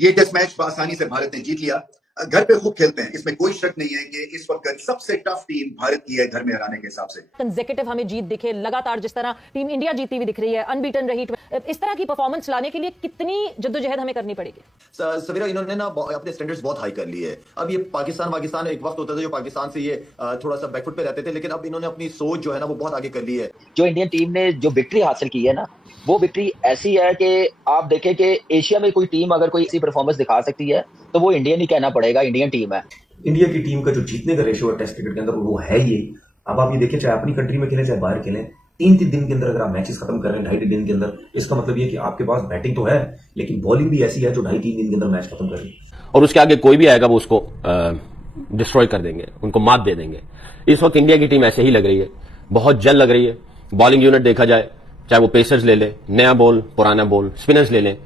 ये test match आसानी से भारत ने जीत लिया। घर पे खूब खेलते हैं, इसमें कोई शक नहीं है कि इस वक्त सबसे टफ टीम भारत की है घर में हराने के हिसाब से। कंसेक्यूटिव हमें जीत दिखे लगातार, जिस तरह टीम इंडिया जीती हुई दिख रही है, अनबीटन रही, इस तरह की परफॉर्मेंस लाने के लिए कितनी जद्दोजहद हमें करनी पड़ेगी? सवेरा इन्होंने ना अपने स्टैंडर्ड्स बहुत हाई कर लिए है। अब ये पाकिस्तान एक वक्त होता था जो पाकिस्तान से ये थोड़ा सा बैकफुट पे रहते थे, लेकिन अब इन्होंने अपनी सोच जो है ना वो बहुत आगे कर ली है। जो इंडियन टीम ने जो विक्ट्री हासिल की है ना, वो विक्ट्री ऐसी है कि आप देखें कि एशिया में कोई टीम अगर कोई ऐसी परफॉर्मेंस दिखा सकती है तो वो इंडियन ही कहना पड़ेगा, इंडियन टीम है। इंडिया की टीम का जो जीतने का रेशियो है टेस्ट क्रिकेट के अंदर वो है ये। अब आप ये देखिए, चाहे अपनी कंट्री में खेलें चाहे बाहर खेलें, 3-3 दिन के अंदर अगर आप मैचेस खत्म कर रहे हैं 2.5 दिन के अंदर, इसका मतलब ये कि आपके पास बैटिंग तो है लेकिन बॉलिंग भी ऐसी है जो 2.5-3 दिन के अंदर मैच खत्म कर रही है। और उसके आगे कोई भी आएगा वो उसको डिस्ट्रॉय कर देंगे, उनको मात दे देंगे। इस वक्त इंडिया की टीम ऐसे ही लग रही है, बहुत जल्द लग रही है। बॉलिंग यूनिट देखा जाए, चाहे वो पेसर्स ले ले, नया बॉल पुराना बॉल, स्पिनर्स ले लें,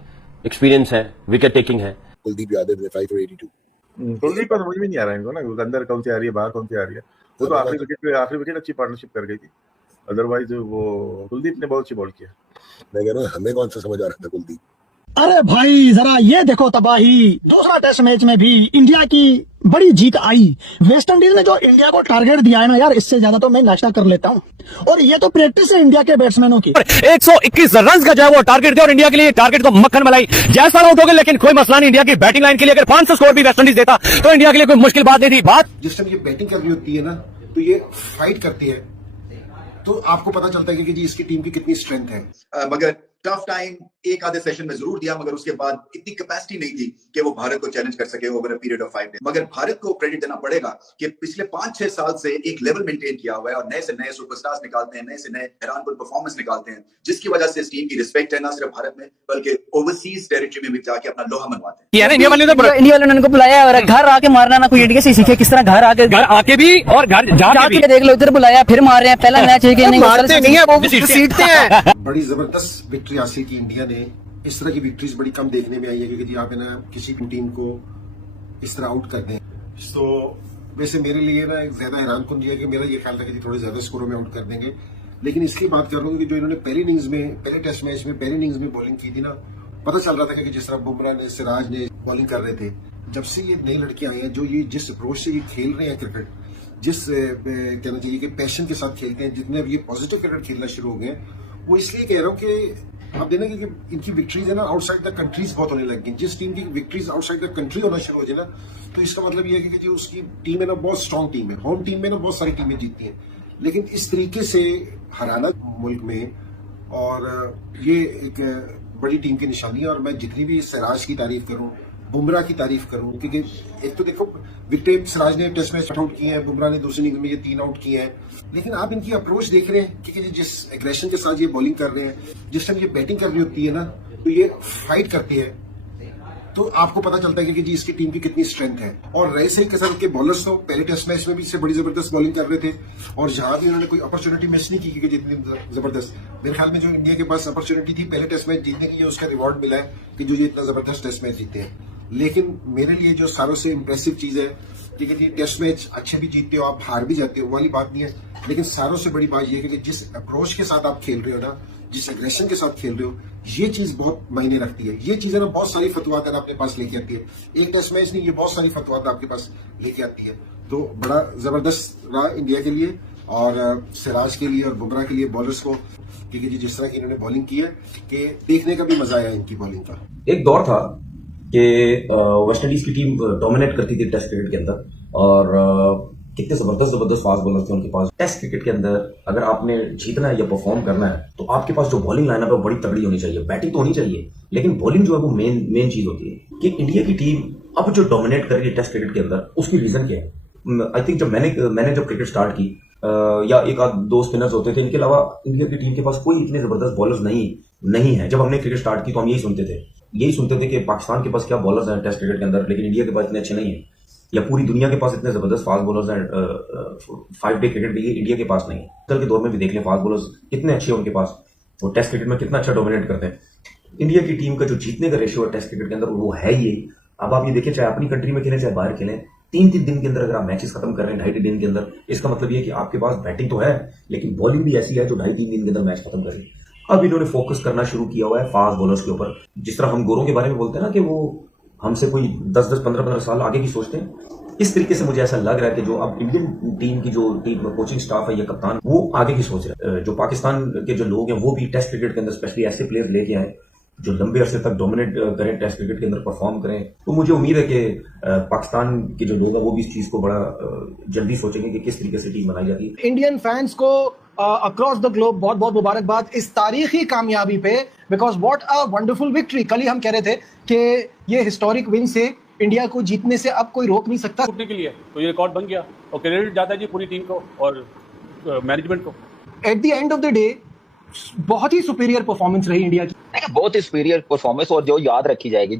एक्सपीरियंस है, विकेट टेकिंग है। कुलदीप यादव ने 5 for 82। कुलदीप का समझ में नहीं आ रहा है इनको ना, अंदर कौन सी आ रही है बाहर कौन सी आ रही है। वो तो आखिरी विकेट अच्छी पार्टनरशिप कर गई थी, अदरवाइज वो कुलदीप ने बहुत अच्छी बॉल किया। मैं कह रहा हूँ हमें कौन सा समझ आ रहा था कुलदीप। अरे भाई जरा ये देखो तबाही, दूसरा टेस्ट मैच में भी इंडिया की बड़ी जीत आई। वेस्ट इंडीज ने जो इंडिया को टारगेट दिया है ना यार, इससे ज्यादा तो मैं नाश्ता कर लेता हूँ। और ये तो प्रैक्टिस है इंडिया के बैट्समैनों की। 121 रन का जो है वो टारगेट दिया और इंडिया के लिए टारगेट को मक्खन मलाई जैसा आउट हो गए, लेकिन कोई मसला नहीं। इंडिया की बैटिंग लाइन के लिए अगर 500 स्कोर भी वेस्ट इंडीज देता तो इंडिया के लिए कोई मुश्किल बात नहीं थी। बात जिस टाइम ये बैटिंग करनी होती है ना तो ये फाइट करती है, तो आपको पता चलता है कि जी इसकी टीम की कितनी स्ट्रेंथ है। मगर टफ टाइम एक आधे सेशन में जरूर दिया, मगर उसके बाद इतनी कैपेसिटी नहीं थी कि वो भारत को चैलेंज कर सके over a period of 5 days. मगर भारत को क्रेडिट देना पड़ेगा कि पिछले 5-6 साल से एक लेवल मेंटेन किया हुआ है और नए से नए सुपरस्टार्स निकालते हैं, नए से नए हैरानकुन परफॉर्मेंस निकालते हैं, जिसकी वजह से इस टीम की रिस्पेक्ट है ना सिर्फ भारत में बल्कि ओवरसीज टेरिटरी में भी जाके अपना लोहा मनवाते हैं। इंडिया वाले ने उनको बुलाया और घर आके मारना ना कोई इंडिया से सीखे, किस तरह घर आके भी और घर जाके देख लो, इधर बुलाया फिर मार रहे हैं। पहला मैच मारते नहीं है वो सीखते हैं। बड़ी जबरदस्त विक्ट्री हासिल की इंडिया ने। इस तरह की विक्ट्रीज बड़ी कम देखने में आई है क्योंकि जी आप है ना किसी भी टीम को इस तरह आउट कर दें। तो वैसे मेरे लिए ना एक ज्यादा हैरान कन है कि मेरा ये ख्याल था कि थोड़े ज्यादा स्कोरों में आउट कर देंगे, लेकिन इसकी बात कर रहा हूँ कि जो इन्होंने पहले टेस्ट मैच में पहली इनिंग्स में बॉलिंग की थी ना, पता चल रहा था कि जिस तरह बुमराह ने सिराज ने बॉलिंग कर रहे थे। जब से ये नई लड़कियां आई हैं जो ये जिस अप्रोच से ये खेल रहे हैं क्रिकेट, जिस कहना चाहिए कि पैशन के साथ खेलते हैं, जितने अब ये पॉजिटिव क्रिकेट खेलना शुरू हो गए, वो इसलिए कह रहा हूँ कि आप देखें कि इनकी विक्ट्रीज है ना आउटसाइड द कंट्रीज बहुत होने लग गई। जिस टीम की विक्ट्रीज आउटसाइड द कंट्री होना शुरू हो जाए ना, तो इसका मतलब ये है कि जो उसकी टीम है ना बहुत स्ट्रांग टीम है। होम टीम में ना बहुत सारी टीमें जीतती हैं, लेकिन इस तरीके से हराना मुल्क में, और ये एक बड़ी टीम की निशानी है। और मैं जितनी भी सिराज की तारीफ करूं, बुमराह की तारीफ करूं, क्योंकि एक तो देखो विकेट सिराज ने टेस्ट मैच आउट किए हैं, बुमराह ने दूसरी इनिंग में ये 3 आउट किए हैं, लेकिन आप इनकी अप्रोच देख रहे हैं कि जिस एग्रेशन के साथ ये बॉलिंग कर रहे हैं, जिस टाइम ये बैटिंग करनी होती है ना तो ये फाइट करती है, तो आपको पता चलता है कि जी इसकी टीम की कितनी स्ट्रेंथ है। और रहे सही के साथ के बॉलर्स तो पहले टेस्ट मैच में भी इससे बड़ी जबरदस्त बॉलिंग कर रहे थे, और जहां भी उन्होंने कोई अपॉर्चुनिटी मिस नहीं की जितनी जबरदस्त। मेरे ख्याल में जो इंडिया के पास अपॉर्चुनिटी थी पहले टेस्ट मैच जीतने की, उसका रिवॉर्ड मिला है कि जो ये इतना जबरदस्त टेस्ट मैच जीते हैं। लेकिन मेरे लिए जो सारों से इंप्रेसिव चीज है कि जी टेस्ट मैच अच्छे भी जीतते हो, आप हार भी जाते हो, वाली बात नहीं है, लेकिन सारों से बड़ी बात यह है कि जिस अप्रोच के साथ आप खेल रहे हो ना, जिस एग्रेशन के साथ खेल रहे हो, ये चीज बहुत मायने रखती है। ये चीजें ना बहुत सारी फतवात अपने पास लेके आती है। एक टेस्ट मैच नहीं, ये बहुत सारी फतवात आपके पास लेके आती है। तो बड़ा जबरदस्त रहा इंडिया के लिए और सिराज के लिए और बुमराह के लिए बॉलर्स को, क्योंकि जिस तरह की इन्होंने बॉलिंग की है कि देखने का भी मजा आया इनकी बॉलिंग का। एक दौर था कि वेस्ट इंडीज की टीम डोमिनेट करती थी टेस्ट क्रिकेट के अंदर, और कितने जबरदस्त फास्ट बॉलर थे उनके पास। टेस्ट क्रिकेट के अंदर अगर आपने जीतना है या परफॉर्म करना है तो आपके पास जो बॉलिंग लाइनअप है वो बड़ी तगड़ी होनी चाहिए। बैटिंग तो होनी चाहिए, लेकिन बॉलिंग जो है वो मेन चीज होती है। कि इंडिया की टीम अब जो डोमिनेट कर रही है टेस्ट क्रिकेट के अंदर, उसकी रीजन क्या है? आई थिंक जब मैंने जब क्रिकेट स्टार्ट की, या एक आध 2 स्पिनर्स होते थे, इनके अलावा इंडिया की टीम के पास कोई इतने जबरदस्त बॉलर्स नहीं है। जब हमने क्रिकेट स्टार्ट की तो हम यही सुनते थे कि पाकिस्तान के पास क्या बॉलर्स हैं टेस्ट क्रिकेट के अंदर, लेकिन इंडिया के पास इतने अच्छे नहीं है, या पूरी दुनिया के पास इतने जबरदस्त फास्ट बॉलर्स हैं 5 डे क्रिकेट में, ये इंडिया के पास नहीं है। कल के दौर में भी देख लें फास्ट बॉलर्स कितने अच्छे हैं उनके पास, वो टेस्ट क्रिकेट में कितना अच्छा डोमिनेट करते हैं। इंडिया की टीम का जो जीतने का रेशियो है टेस्ट क्रिकेट के अंदर वो है ये। अब आप ये देखिए, चाहे अपनी कंट्री में खेलें चाहे बाहर खेलें, 3-3 दिन के अंदर अगर आप मैचेस खत्म कर रहे हैं 2.5 दिन के अंदर, इसका मतलब ये कि आपके पास बैटिंग तो है लेकिन बॉलिंग भी ऐसी है जो 2.5-3 दिन के अंदर मैच खत्म कर रही है। अब इन्होंने फोकस करना शुरू किया हुआ है फास्ट बॉलर्स के ऊपर। जिस तरह हम गोरों के बारे में बोलते हैं ना कि वो हमसे कोई 10-10, 15-15 साल आगे की सोचते हैं। इस तरीके से मुझे ऐसा लग रहा है कि जो अब इंडियन टीम की जो टीम कोचिंग स्टाफ है या कप्तान, वो आगे की सोच रहा है। जो पाकिस्तान के जो लोग हैं वो भी टेस्ट क्रिकेट के अंदर स्पेशली ऐसे प्लेयर्स लेके आए जो लंबे अरसे तक डोमिनेट करें, टेस्ट क्रिकेट के अंदर परफॉर्म करें। तो मुझे उम्मीद है कि पाकिस्तान के जो लोग हैं वो भी इस चीज को बड़ा जल्दी सोचेंगे कि किस तरीके से टीम बनाई जाती है। इंडियन फैंस को अक्रॉस द ग्लोब बहुत बहुत मुबारकबाद इस तारीखी कामयाबी पे, because what a wonderful victory. कल ही हम कह रहे थे कि ये हिस्टोरिक विन से इंडिया को जीतने से अब कोई रोक नहीं सकता। के लिए तो ये रिकॉर्ड बन गया और क्रेडिट जाता है जी पूरी टीम को और मैनेजमेंट को। At the end of the day बहुत ही सुपीरियर परफॉर्मेंस रही इंडिया की, बहुत ही सुपीरियर परफॉर्मेंस, और जो याद रखी जाएगी,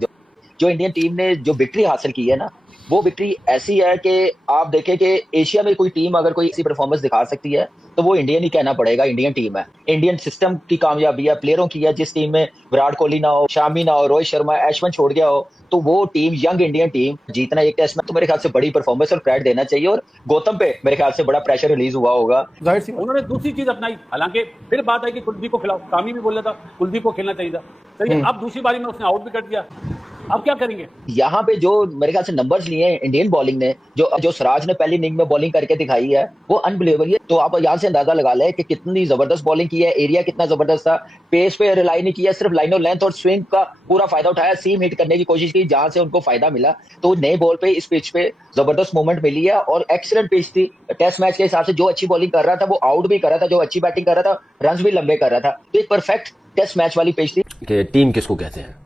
जो इंडियन टीम ने जो विक्ट्री हासिल की है ना, वो विक्ट्री ऐसी है कि आप देखें कि एशिया में कोई टीम अगर कोई ऐसी परफॉर्मेंस दिखा सकती है तो वो इंडियन ही कहना पड़ेगा, इंडियन टीम है। इंडियन सिस्टम की कामयाबी है, प्लेयरों की है। जिस टीम में विराट कोहली ना हो, शामी ना हो, रोहित शर्मा, अश्विन छोड़ गया हो, तो वो टीम, यंग इंडियन टीम जीतना एक टेस्ट में तो मेरे ख्याल से बड़ी परफॉर्मेंस और क्रेडिट देना चाहिए। और गौतम पे मेरे ख्याल से बड़ा प्रेशर रिलीज हुआ होगा। जाहिर सी उन्होंने दूसरी चीज अपनाई, हालांकि फिर बात है कि कुलदीप को खिलाओ। कामी भी बोला था कुलदीप को खेलना चाहिए था, सही है। अब दूसरी बारी में उसने आउट भी कर दिया, अब क्या करेंगे? यहाँ पे जो मेरे ख्याल से नंबर्स लिए हैं इंडियन बॉलिंग ने, जो सिराज ने पहली इनिंग में बॉलिंग करके दिखाई है, वो अनबिलीवेबल है। तो आप यहाँ से अंदाजा लगा लें कि कितनी जबरदस्त बॉलिंग की है, एरिया कितना जबरदस्त था, पेस पे रिलाई नहीं किया, सिर्फ लाइन और लेंथ और स्विंग का पूरा फायदा उठाया, सीम हिट करने की कोशिश की जहां से उनको फायदा मिला। तो नए बॉल पे इस पिच पे जबरदस्त मूवमेंट मिली है और एक्सीलेंट पिच थी। टेस्ट मैच के हिसाब से जो अच्छी बॉलिंग कर रहा था वो आउट भी कर रहा था, जो अच्छी बैटिंग कर रहा था रन भी लंबे कर रहा था। तो एक परफेक्ट टेस्ट मैच वाली पिच थी। कि टीम किसको कहते हैं।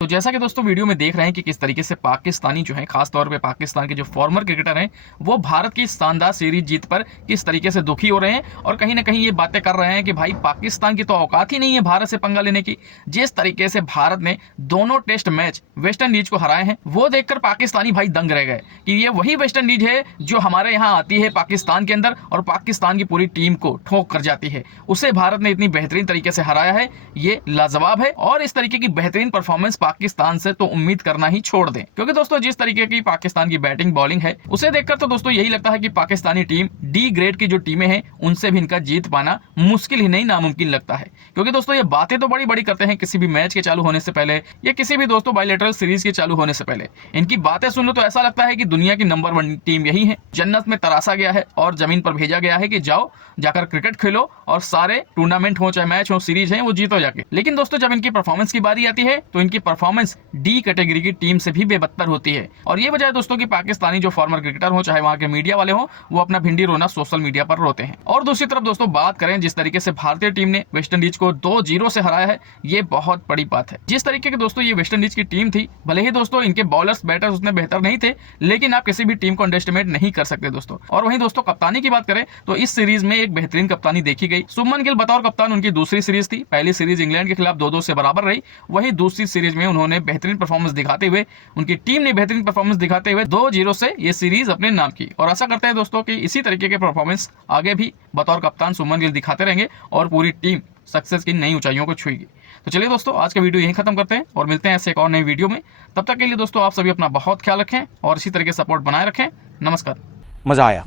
तो जैसा कि दोस्तों वीडियो में देख रहे हैं कि किस तरीके से पाकिस्तानी जो है, खास तौर पे पाकिस्तान के जो फॉर्मर क्रिकेटर हैं, वो भारत की शानदार सीरीज जीत पर किस तरीके से दुखी हो रहे हैं और कहीं ना कहीं ये बातें कर रहे हैं कि भाई पाकिस्तान की तो औकात ही नहीं है भारत से पंगा लेने की। जिस तरीके से भारत ने दोनों टेस्ट मैच वेस्ट इंडीज को हराए हैं, वो देखकर पाकिस्तानी भाई दंग रह गए कि ये वही वेस्ट इंडीज है जो हमारे यहाँ आती है पाकिस्तान के अंदर और पाकिस्तान की पूरी टीम को ठोक कर जाती है। उसे भारत ने इतनी बेहतरीन तरीके से हराया है, ये लाजवाब है। और इस तरीके की बेहतरीन परफॉर्मेंस पाकिस्तान से तो उम्मीद करना ही छोड़ दें, क्योंकि दोस्तों जिस तरीके की पाकिस्तान की बैटिंग बॉलिंग है, उसे देखकर तो दोस्तों यही लगता है कि पाकिस्तानी टीम डी ग्रेड की जो टीमें हैं उनसे भी इनका जीत पाना मुश्किल ही नहीं नामुमकिन लगता है। क्योंकि दोस्तों ये बातें तो बड़ी बड़ी करते हैं किसी भी मैच के चालू होने से पहले या किसी भी दोस्तों बायलैटरल सीरीज के चालू होने से पहले। इनकी बातें सुन लो तो ऐसा लगता है कि दुनिया की नंबर 1 टीम यही है, जन्नत में तराशा गया है और जमीन पर भेजा गया है कि जाओ जाकर क्रिकेट खेलो और सारे टूर्नामेंट हो, चाहे मैच हो, सीरीज है, वो जीतो जाके। लेकिन दोस्तों जब इनकी परफॉर्मेंस की बारी आती है तो इनकी परफॉर्मेंस डी कैटेगरी की टीम से भी बेबत्तर होती है। और ये वजह है दोस्तों कि पाकिस्तानी जो फॉर्मर क्रिकेटर हो, चाहे वहां के मीडिया वाले हो, वो अपना भिंडी रोना सोशल मीडिया पर रोते हैं। और दूसरी तरफ दोस्तों बात करें जिस तरीके से भारतीय टीम ने वेस्ट इंडीज को 2-0 से हराया है, ये बहुत बड़ी बात है। जिस तरीके के दोस्तों ये वेस्ट इंडीज की टीम थी, भले ही दोस्तों इनके बॉलर्स बैटर्स उतने बेहतर नहीं थे, लेकिन आप किसी भी टीम को अंडरएस्टिमेट नहीं कर सकते दोस्तों। और वहीं दोस्तों कप्तानी की बात करें तो इस सीरीज में एक बेहतरीन कप्तानी देखी गई। शुभमन गिल बतौर कप्तान उनकी दूसरी सीरीज थी। पहली सीरीज इंग्लैंड के खिलाफ 2-2 से बराबर रही, वहीं दूसरी सीरीज में उन्होंने बेहतरीन परफॉर्मेंस दिखाते हुए, उनकी टीम ने बेहतरीन परफॉर्मेंस दिखाते हुए 2-0 से ये सीरीज अपने नाम की। और आशा करते हैं दोस्तों कि इसी तरीके के परफॉर्मेंस आगे भी बतौर कप्तान शुभमन गिल दिखाते रहेंगे और पूरी टीम सक्सेस की नई ऊंचाइयों को छुएगी। तो चलिए दोस्तों आज का वीडियो यहीं खत्म करते हैं और मिलते हैं ऐसे एक और नई वीडियो में। तब तक के लिए दोस्तों आप सभी अपना बहुत ख्याल रखें और इसी तरह के सपोर्ट बनाए रखें। नमस्कार। मजा आया।